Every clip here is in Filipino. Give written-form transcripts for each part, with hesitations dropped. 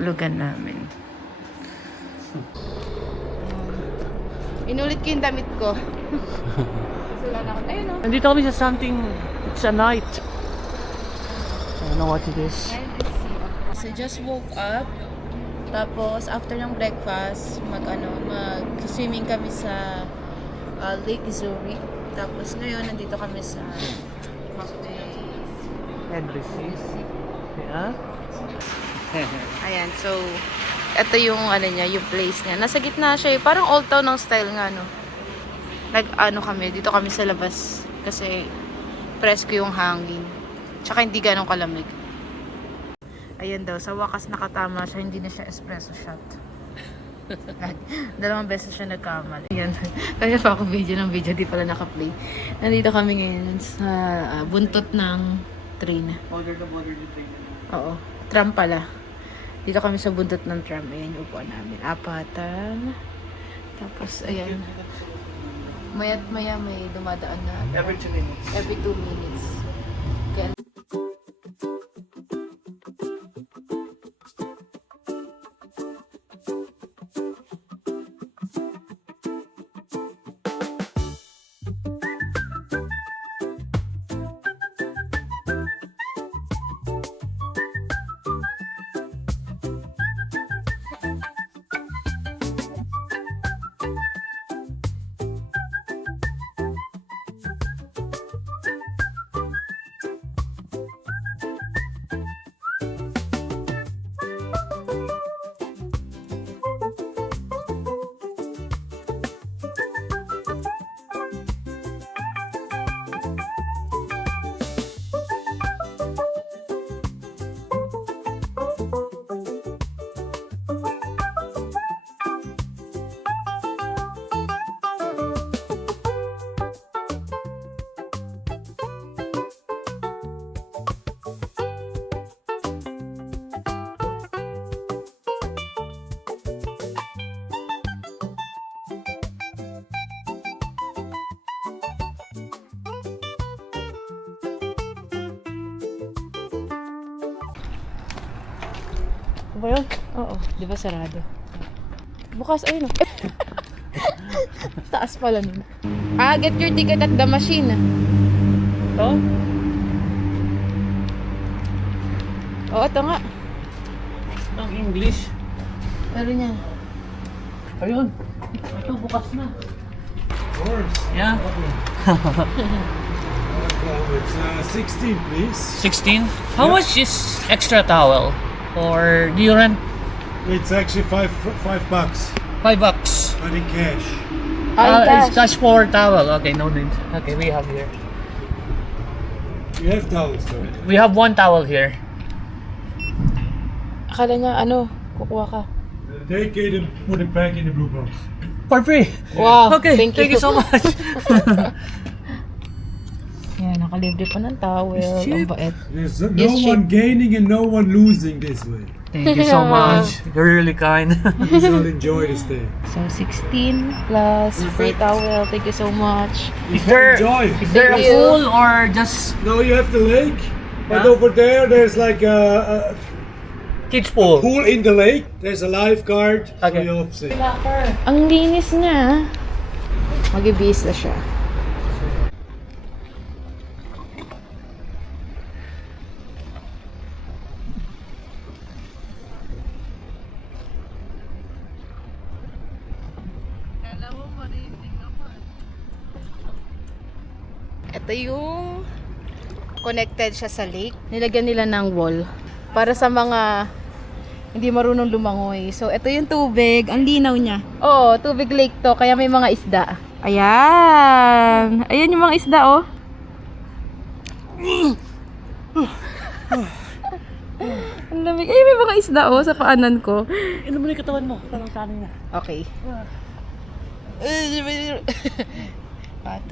lugan namin. Inulit ko yung damit ko. Wala na ako. Ayun o. Nandito kami sa something, it's a night. I don't know what it is. So just woke up. Tapos after ng breakfast, mag-swimming kami sa Lake Zurich. Tapos ngayon nandito kami sa NBC. Yeah. Ayan, so ito yung yung place niya. Nasa gitna siya, parang old town ng style nga no. Dito kami sa labas kasi presko yung hangin. Tsaka hindi ganong kalamig. Ayan daw, sa wakas nakatama siya, hindi na siya espresso shot. Dalawang beses siya nagkamali. Ayan, kaya pa ako video, di pala naka-play. Nandito kami ngayon sa buntot ng train. Border the train. Oo, tram pala. Dito kami sa buntot ng tram. Ayan yung upuan namin. Apatan. Tapos, ayan. Maya't maya may dumadaan na. Every 2 minutes. Every 2 minutes. Kaya ba yun? Oo, di ba sarado? Bukas, ayun o. Taas pala nun. Get your ticket at the machine. Oh? Oo, ito nga. Ang English. Pero niya. Ayun. Ito, bukas na. Of course. Yeah. It's 16, please. 16? How much is extra towel? Or do you rent It's actually $5. $5? But in cash. It's cash for towel. Okay, no need. Okay, we have here. You have towels though. We have 1 towel here. Akala niya, kukuha ka. Take it and put it back in the blue box. For free. Wow, Okay, thank you. you so much. Yan, nakalibre pa ng towel. It's cheap. Ang bait. There's no It's cheap. one gaining and no one losing this way. Thank you so much. You're really kind. We shall enjoy the stay. So, 16 plus free Perfect. towel. Thank you so much. Is there Enjoy. is there a Thank you. pool or just Now you have the lake, but Yeah. over there's like a kids pool? pool in the lake. There's a lifeguard. Okay. So you're safe. Ang linis na. Mag-ibis na siya. Ito yung connected siya sa lake. Nilagyan nila ng wall para sa mga hindi marunong lumangoy. So, ito yung tubig. Ang linaw niya. Oo, tubig lake to. Kaya may mga isda. Ayan. Ayan yung mga isda, oh. Ang lamig. Ay, may mga isda, oh, sa paanan ko. Ano mo na yung katawan mo? Parang sa akin na. Okay. 1,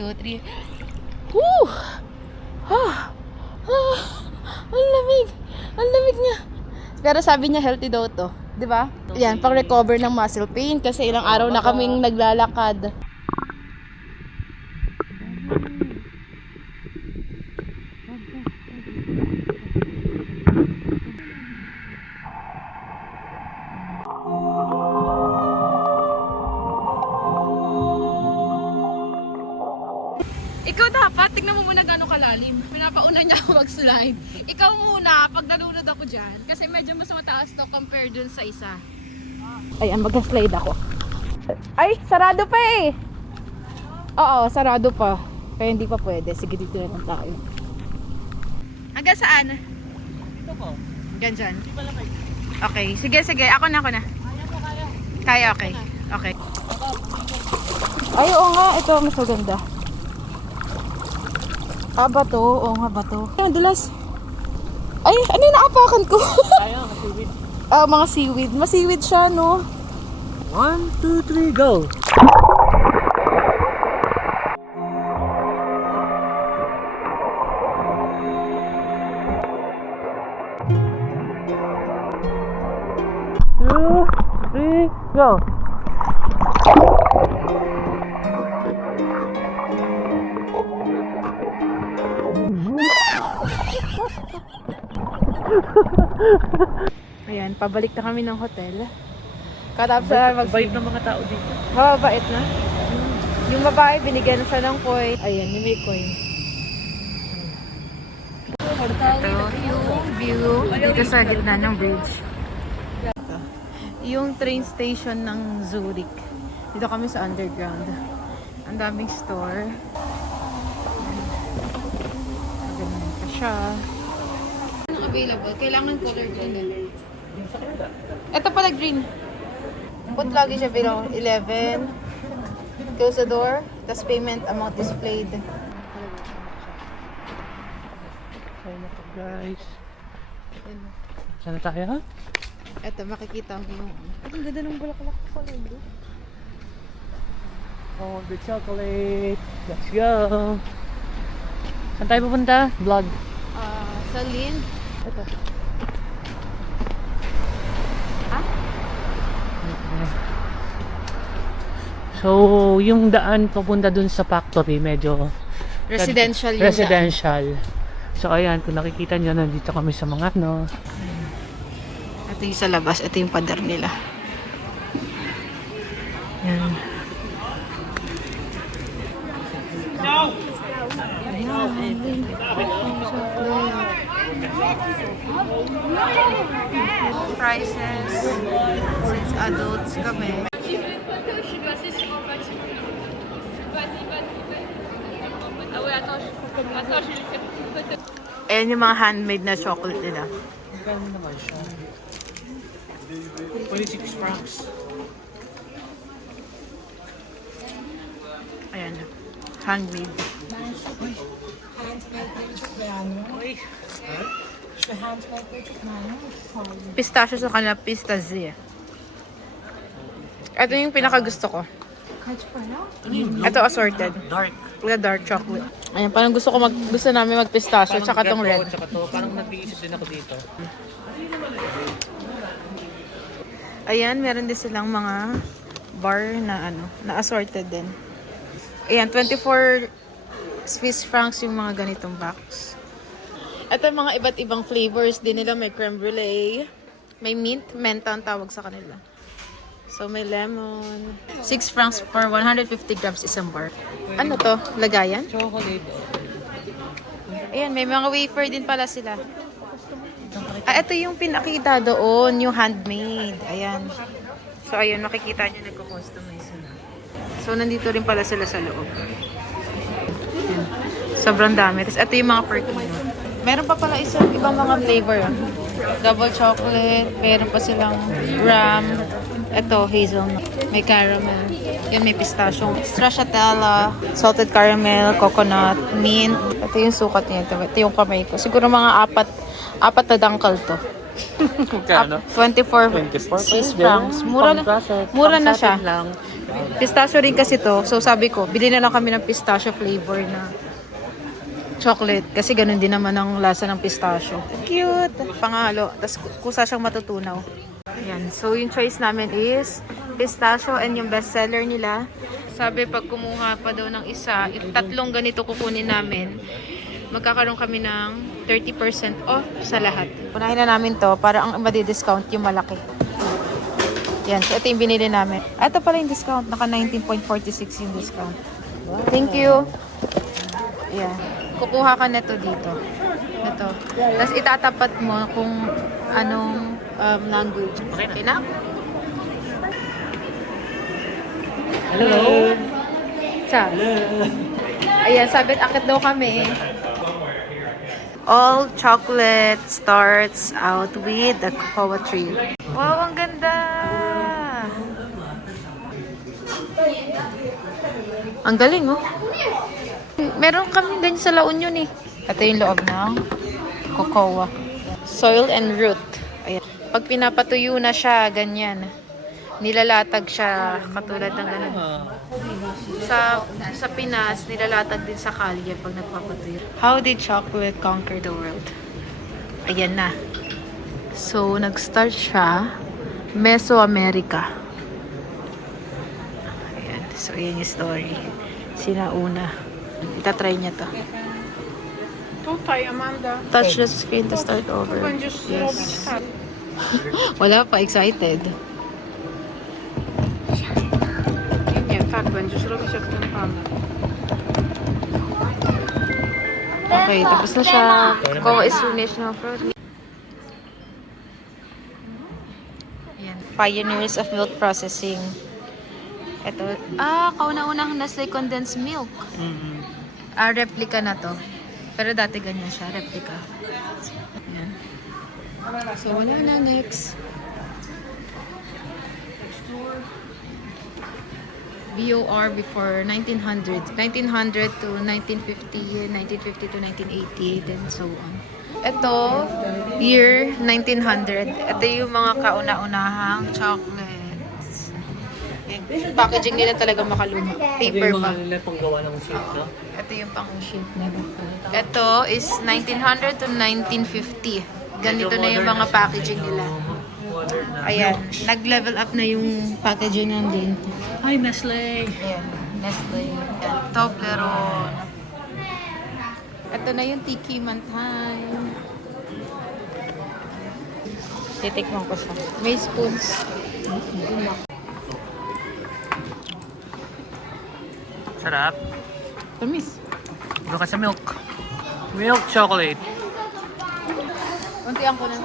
2, 3. Woo! Ang lamig. Ang lamig niya. Pero sabi niya healthy daw to. 'Di ba? Yan, pang recover ng muscle pain kasi ilang araw na kaming naglalakad. niya ako mag-slide. Ikaw muna, pag nalunod ako dyan. Kasi medyo mas mataas to compare dun sa isa. Ayan, mag-slide ako. Ay, sarado pa eh. Oo, sarado pa. Kaya hindi pa pwede. Sige, dito na lang tayo. Hanggang saan? Ito po. Hanggang dyan. Hindi pala kayo. Okay, sige, sige. Ako na. Kaya po, kaya. Kaya, okay. Okay. Ay, oo nga. Ito, mas maganda. Ah, bato. Oo nga, bato. Ay, madulas. Ay, ano yung naapakan ko? Kaya, masiwid. Ah, mga seaweed. Masiwid siya, no? 1, 2, 3, go! Two, three, go! Ayan, pabalik na kami ng hotel. Katapos na Bait ng mga tao dito. mababait na. Yung babae, binigyan na siya ng coin. Ayan, yung may coin. Ito yung view dito sa gitna ng bridge. Ito. Yung train station ng Zurich. Dito kami sa underground. Ang daming store. Ganyan pa siya. Anong available? Kailangan color green. Ito pala green. Put lagi siya below 11. Close the door. Tapos payment amount displayed. Ayun na po, guys. Saan na tayo? Ito, makikita mo yung... Ang ganda ng bulaklak ko pala, bro. Oh, the chocolate. Let's go. Saan tayo pupunta? Vlog. Sa Lind. Ito. Ha? So, yung daan papunta dun sa factory, medyo Residential yung residential. So, ayan, kung nakikita nyo, nandito kami sa mga ano. Ito yung sa labas. Ito yung pader nila. Yan. Prices. Since adults kami. Ayan yung mga handmade na chocolate nila. Magkano naman siya? 26 francs. Ayan. Handmade. Pistachio sa kanila, pistazie. Ito yung pinakagusto ko. Ito assorted. Dark. Wala dark chocolate. Ayan, parang gusto namin mag-pistachio tsaka tong red. Tsaka to, parang nag-iisip din ako dito. Ayan, meron din silang mga bar na na assorted din. Ayan, 24 Swiss francs yung mga ganitong box. Ito mga iba't ibang flavors din nila. May creme brulee, may mint, menta ang tawag sa kanila. So, may lemon. 6 francs for 150 grams isang bar. Ano to? Lagayan? Chocolate. Ayan, may mga wafer din pala sila. Ah, ito yung pinakita doon, yung handmade. Ayan. So, ayun, makikita nyo nagko-customize na. So, nandito rin pala sila sa loob. Ayan. Sobrang dami. Tapos, ito yung mga perfume. Meron pa pala ibang mga flavor. Double chocolate. Meron pa silang ram. Ito, hazelnut. May caramel. Yan, may pistachio. Stracciatella, salted caramel, coconut, mint. Ito yung sukat niya. Ito yung kamay ko. Siguro mga apat na dangkal to. Magkano? 24 Swiss francs. Mura na siya. Pistachio rin kasi to. So sabi ko, bili na lang kami ng pistachio flavor na chocolate. Kasi ganun din naman ang lasa ng pistachio. Cute! Pangalo. Tapos kusa siyang matutunaw. Ayan. So yung choice namin is pistachio and yung bestseller nila. Sabi pag kumuha pa daw ng isa, if tatlong ganito kukunin namin, magkakaroon kami ng 30% off sa lahat. Punahin na namin to para ang madi-discount yung malaki. Yan. So ito yung binili namin. Ito pala yung discount. Naka 19.46 yung discount. Thank you. Yeah. kukuha ka nito dito. Ito. Tapos itatapat mo kung anong language. Okay na? Hello. Sa? Ayan, sabi akit daw kami. All chocolate starts out with the cocoa tree. Wow, ang ganda! Ang galing, oh. Meron kami ganyan sa La Union, eh. Ito yung loob ng cocoa. Soil and root. Ayan. Pag pinapatuyo na siya, ganyan. Nilalatag siya katulad ng ganun. Sa Pinas, nilalatag din sa kalye pag nagpapatuyo. How did chocolate conquer the world? Ayan na. So, nag-start siya Mesoamerica. Ayan. So, ayan yung story. Sinauna. Itatry niya to. Tutaj, Amanda. Touch the screen to start over. Będziesz robić tak. Wala pa, excited. Nie, tak będziesz robić jak ten pan. Okay, tapos na siya. Cocoa is finished now, fruit. Ayan. Pioneers of milk processing. Ito. Kauna-unang Nestle condensed milk. Replica na to. Pero dati ganyan siya, replica. Ayan. So, wala na. Next. BOR before 1900. 1900 to 1950, 1950 to 1980, and so on. Ito, year 1900. Ito yung mga kauna-unahang chocolates. Yung packaging nila talaga makaluma. Paper Yung pa. mga nila panggawa ng shape, no? Ito yung pang-shape nila. Ito is 1900 to 1950. Ganito na yung mga packaging nila. Modern na. Ayan, nag-level up na yung packaging natin. Hi, Nestle! Ayan, Nestle. Ayan, Toblerone. Ito na yung Tiki Mantan. Titikman ko siya. May spoons. Sarap. Tamis. Doon ka sa milk. Milk chocolate. Untian ko na.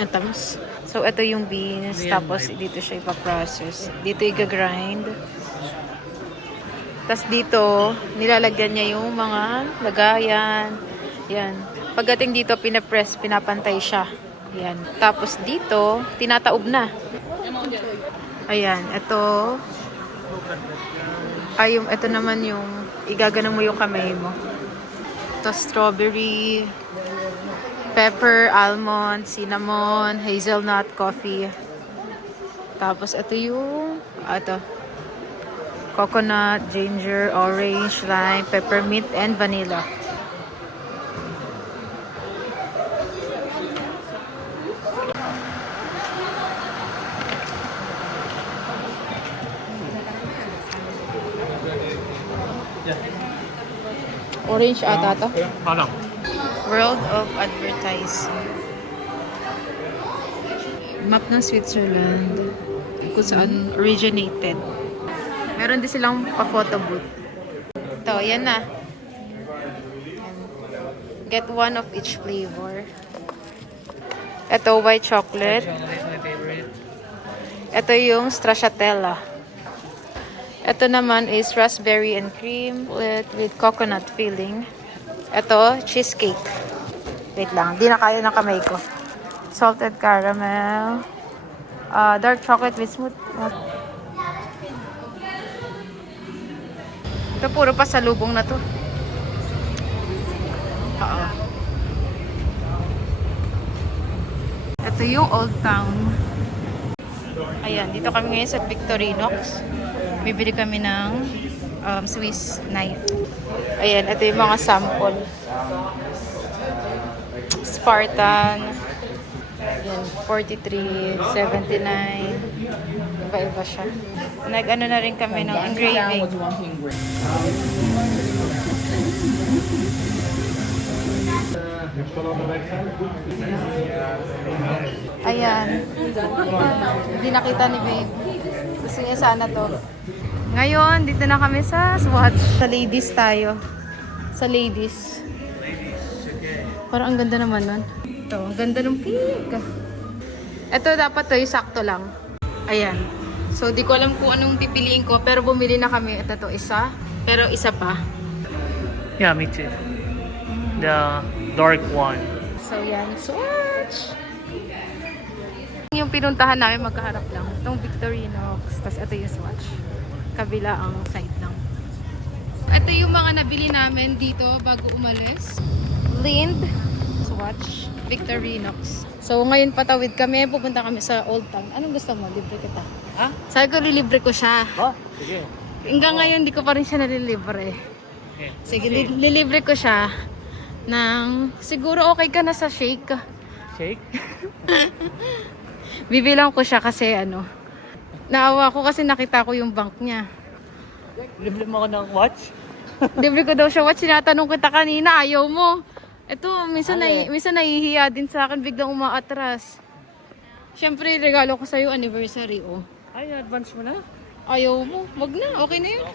Ang tamis. So, ito yung beans. Tapos, dito siya ipaprocess. Dito i-grind. Tapos dito, nilalagyan niya yung mga lagayan. Yan. Pagdating dito, pinapress, pinapantay siya. Yan. Tapos dito, tinataob na. Ayan. Ito. Ito naman yung igaganon mo yung kamay mo. Ito, strawberry, pepper, almond, cinnamon, hazelnut, coffee. Tapos ito yung, coconut, ginger, orange, lime, peppermint, and vanilla. Orange ata to. Parang. World of Advertising. Map ng Switzerland. Kung saan originated. Meron din silang pa-photo booth. Ito, yan na. Get one of each flavor. Ito, white chocolate. Chocolate, my favorite. Ito yung stracciatella. Ito naman is raspberry and cream with coconut filling. Ito, cheesecake. Wait lang, di na kaya ng kamay ko. Salted caramel. Dark chocolate with smooth. Ito puro pasalubong na to. Oo. Ito yung Old Town. Ayan, dito kami ngayon sa Victorinox. Bibili kami ng Swiss knife. Ayan, ito yung mga sample. Spartan. Ayan, 43, 79. Iba-iba siya. Nag-ano na rin kami ng engraving. Ayan. Hindi nakita ni babe. Gusto niya sana to. Ngayon, dito na kami sa Swatch. Sa ladies tayo. Sa ladies. Parang ang ganda naman nun. Ito, ang ganda ng pink. Ito dapat to, yung sakto lang. Ayan. So, di ko alam kung anong pipiliin ko. Pero bumili na kami. Ito to, isa. Pero isa pa. Yeah, me too. The dark one. So, yan. Swatch! Yung pinuntahan namin, magkaharap lang. Itong Victorinox. Tapos ito yung Swatch. Kabila ang side lang. Ito yung mga nabili namin dito bago umalis. Lind, Swatch, Victorinox. So, ngayon patawid kami. Pupunta kami sa Old Town. Anong gusto mo? Libre kita. Ha? Sabi ko, lilibre ko siya. Oh, sige. Hanggang ngayon, di ko pa rin siya nalilibre. Okay. Sige, lilibre ko siya ng siguro okay ka na sa shake. Shake? Bibilang ko siya kasi ano, naawa ko kasi nakita ko yung bank niya. Libre mo ako ng watch? Libre ko daw siya watch, tinatanong kita kanina, ayaw mo. Ito, minsan nahihiya din sa akin, biglang umaatras. Siyempre, regalo ko sa'yo, anniversary, oh. Ay, advance mo na? Ayaw mo, wag na, okay na yun.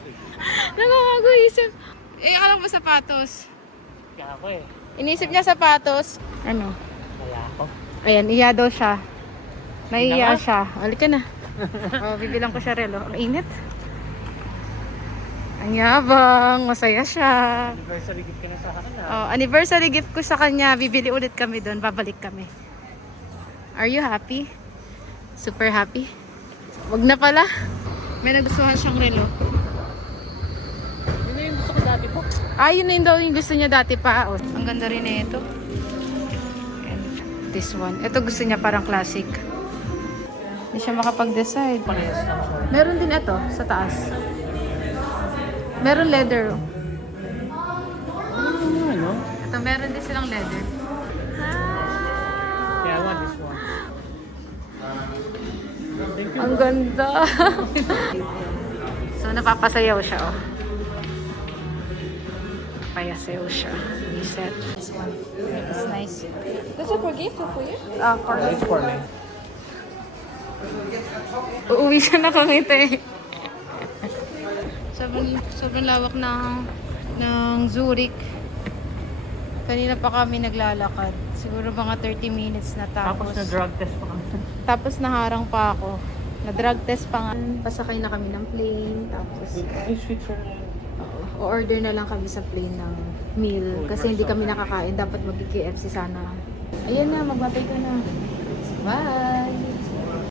Nakakaguisip. Alam mo sapatos. Kaya ako eh. Inisip niya sapatos. Ano? Kaya ako. Ayan, iya daw siya. Nahihiya Hindi na siya. Alik ka na. Bibilang ko siya relo. Ang init. Ang yabang. Masaya siya. Anniversary gift ka na sa akin Anniversary gift ko sa kanya. Bibili ulit kami doon. Babalik kami. Are you happy? Super happy? Wag na pala. May nagustuhan siyang relo. Yun na yung gusto ko dati po. Yun na yun daw yung gusto niya dati pa. Oh, ang ganda rin na ito. And this one. Ito gusto niya parang classic. Hindi siya makapag-decide. Parehas lang siya. Meron din ito sa taas. Meron leather. Ano? Ito, meron din silang leather. Kaya I want this one. Thank you. Ang ganda. So, napapasayaw siya, oh. Payasayaw siya. Reset. This one. It's nice. That's a for gift or for you? For It's for me. uuwi siya nakangiti. Sobrang lawak ng Zurich. Kanina pa kami naglalakad. Siguro mga 30 minutes na Tapos na drug test pa kami. Tapos naharang pa ako. Na-drug test pa nga. Pasakay na kami ng plane. Tapos Ay, Switzerland. o-order na lang kami sa plane ng meal. Kasi hindi kami nakakain. Dapat mag-KFC sana. Ayan na, magbabay ka na. Bye!